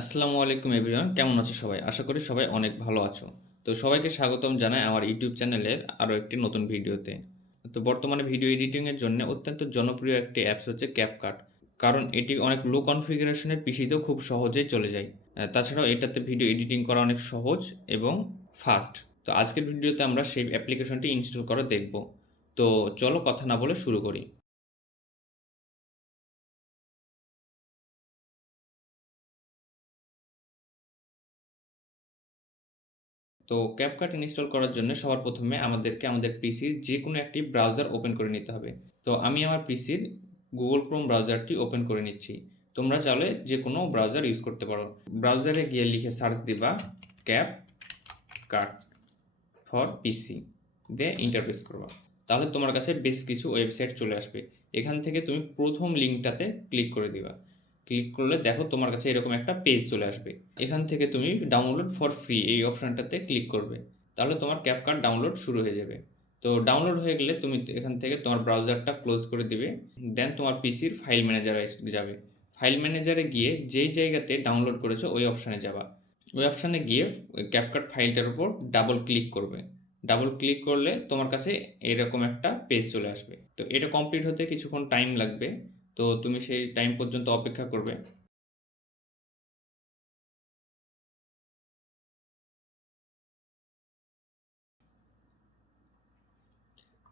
আসসালামু আলাইকুম এভরিওয়ান, কেমন আছো সবাই? আশা করি সবাই অনেক ভালো আছো। তো সবাইকে স্বাগতম জানাই আমার ইউটিউব চ্যানেলের আরও একটি নতুন ভিডিওতে। তো বর্তমানে ভিডিও এডিটিংয়ের জন্য অত্যন্ত জনপ্রিয় একটি অ্যাপস হচ্ছে ক্যাপকাট কারণ এটি অনেক লো কনফিগারেশনের পিসিতেও খুব সহজেই চলে যায়। তাছাড়াও এটাতে ভিডিও এডিটিং করা অনেক সহজ এবং ফাস্ট তো আজকের ভিডিওতে আমরা সেই অ্যাপ্লিকেশনটি ইনস্টল করা দেখব। তো চলো কথা না বলে শুরু করি। তো ক্যাপকাট ইনস্টল করার জন্য সবার প্রথমে আমাদেরকে আমাদের পিসির যে কোনো একটি ব্রাউজার ওপেন করে নিতে হবে। তো আমি আমার পিসির গুগল ক্রোম ব্রাউজারটি ওপেন করে নিচ্ছি। তোমরা চাইলে যে কোনো ব্রাউজার ইউজ করতে পারো। ব্রাউজারে গিয়ে লিখে সার্চ দিবা ক্যাপ কাট ফর পিসি দিয়ে ইন্টারফেস করবা। তাহলে তোমার কাছে বেশ কিছু ওয়েবসাইট চলে আসবে। এখান থেকে তুমি প্রথম লিঙ্কটাতে ক্লিক করে দিবা। ক্লিক করলে দেখো তোমার কাছে এরকম একটা পেজ চলে আসবে। এখান থেকে তুমি ডাউনলোড ফর ফ্রি এই অপশানটাতে ক্লিক করবে। তাহলে তোমার ক্যাপকাট ডাউনলোড শুরু হয়ে যাবে। তো ডাউনলোড হয়ে গেলে তুমি এখান থেকে তোমার ব্রাউজারটা ক্লোজ করে দিবে। দেন তোমার পিসির ফাইল ম্যানেজারে যাবে। ফাইল ম্যানেজারে গিয়ে যেই জায়গাতে ডাউনলোড করেছ ওই অপশানে যাবা। ওই অপশানে গিয়ে ক্যাপকাট ফাইলটার উপর ডাবল ক্লিক করবে। ডাবল ক্লিক করলে তোমার কাছে এরকম একটা পেজ চলে আসবে। তো এটা কমপ্লিট হতে কিছুক্ষণ টাইম লাগবে। তো তুমি সেই টাইম পর্যন্ত অপেক্ষা করবে।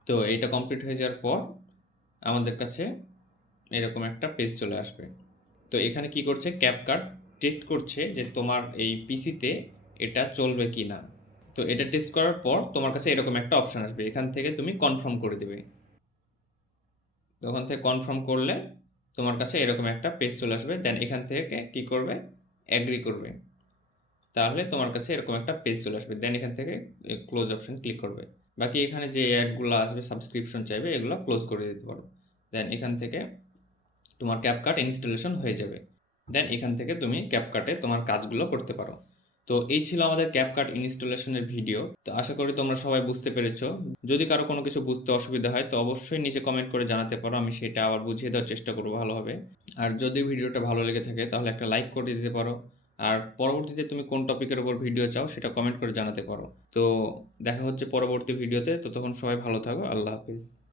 তো এটা কমপ্লিট হয়ে যাওয়ার পর আমাদের কাছে এরকম একটা পেজ চলে আসবে। তো এখানে কি করছে? ক্যাপকাট টেস্ট করছে যে তোমার এই পিসিতে এটা চলবে কি না তো এটা টেস্ট করার পর তোমার কাছে এরকম একটা অপশন আসবে। এখান থেকে তুমি কনফার্ম করে দেবে। ওখান থেকে কনফার্ম করলে তোমার কাছে এরকম একটা পেজ চলে আসবে। দেন এখান থেকে কি করবে? অ্যাগ্রি করবে। তাহলে তোমার কাছে এরকম একটা পেজ চলে আসবে। দেন এখান থেকে ক্লোজ অপশন ক্লিক করবে। বাকি এখানে যে অ্যাডগুলো আসবে সাবস্ক্রিপশন চাইবে, এগুলো ক্লোজ করে দিতে পারো। দেন এখান থেকে তোমার ক্যাপকাট ইনস্টলেশন হয়ে যাবে। দেন এখান থেকে তুমি ক্যাপকাটে তোমার কাজগুলো করতে পারো। তো এই ছিল আমাদের ক্যাপকাট ইনস্টলেশনের ভিডিও তো আশা করি তোমরা সবাই বুঝতে পেরেছ। যদি কারও কোনো কিছু বুঝতে অসুবিধা হয়, তো অবশ্যই নিচে কমেন্ট করে জানাতে পারো, আমি সেটা আবার বুঝিয়ে দেওয়ার চেষ্টা করব ভালোভাবে। আর যদি ভিডিওটা ভালো লেগে থাকে, তাহলে একটা লাইক করে দিতে পারো। আর পরবর্তীতে তুমি কোন টপিকের উপর ভিডিও চাও, সেটা কমেন্ট করে জানাতে পারো। তো দেখা হচ্ছে পরবর্তী ভিডিওতে ততক্ষণ সবাই ভালো থাকো, আল্লাহ হাফিজ।